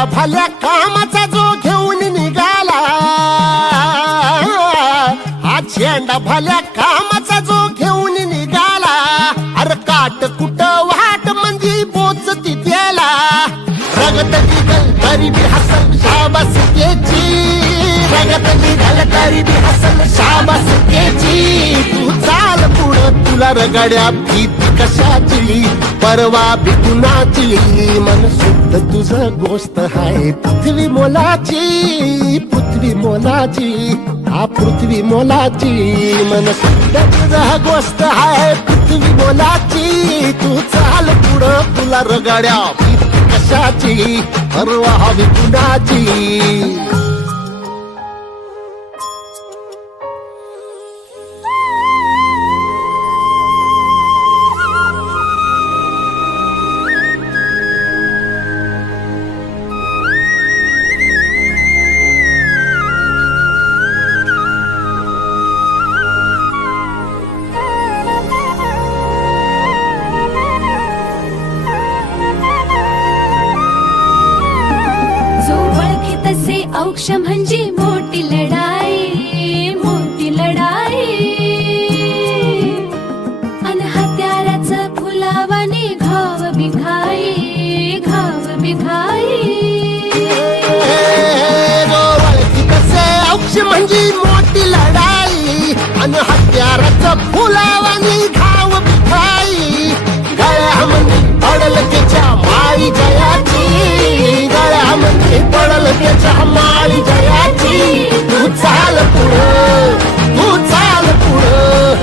झेंडा भल्या कामाचा जो घेऊन निघाला, हा झेंडा भल्या कामाचा जो घेऊन निघाला, अरे काट कुट वाट मंदी बोचती त्याला, रगत निघल तरी बी हसल शाबास त्याची, रगत निघल तरी बी हसल शाबास त्याची. तू चाल पुढं तुला रगड्या भीती कशाची, परवा भी कुणाची, मन शुद्ध तुझं गोष्ट हाय पृथ्वी मोलाची, पृथ्वी मोलाची, हा पृथ्वी मोलाची, मन शुद्ध तुझं गोष्ट हाय पृथ्वी मोलाची. तू चाल पुढं तुला रगड्या भीती कशाची, परवा हवी कुणाची. औक्ष म्हणजे मोठी लढाई, मोठी लढाई, अन हत्याराचं फुलावाने घाव बिघाई, घाव बिघाई. औक्ष म्हणजे मोठी लढाई, अन हत्याराचं फुलावाने घाव बिघाई. गळ्यामध्ये पडल त्याच्या माळी जयाची, गळ्यामध्ये पडल त्याच्या माळी जयाची. तू चाल पुढं, तू चाल पुढं,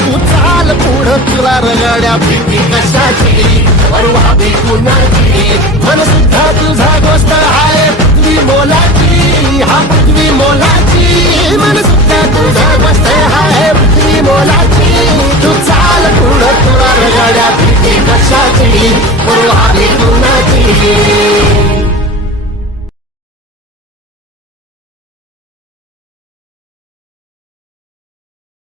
तू चाल पुढं, तुला रगड्या भीती कशाची, परवा भी कुणाची, मन सुद्धा तुझा गोष्ट आहे पृथ्वी मोलाची, हा पृथ्वी मोला.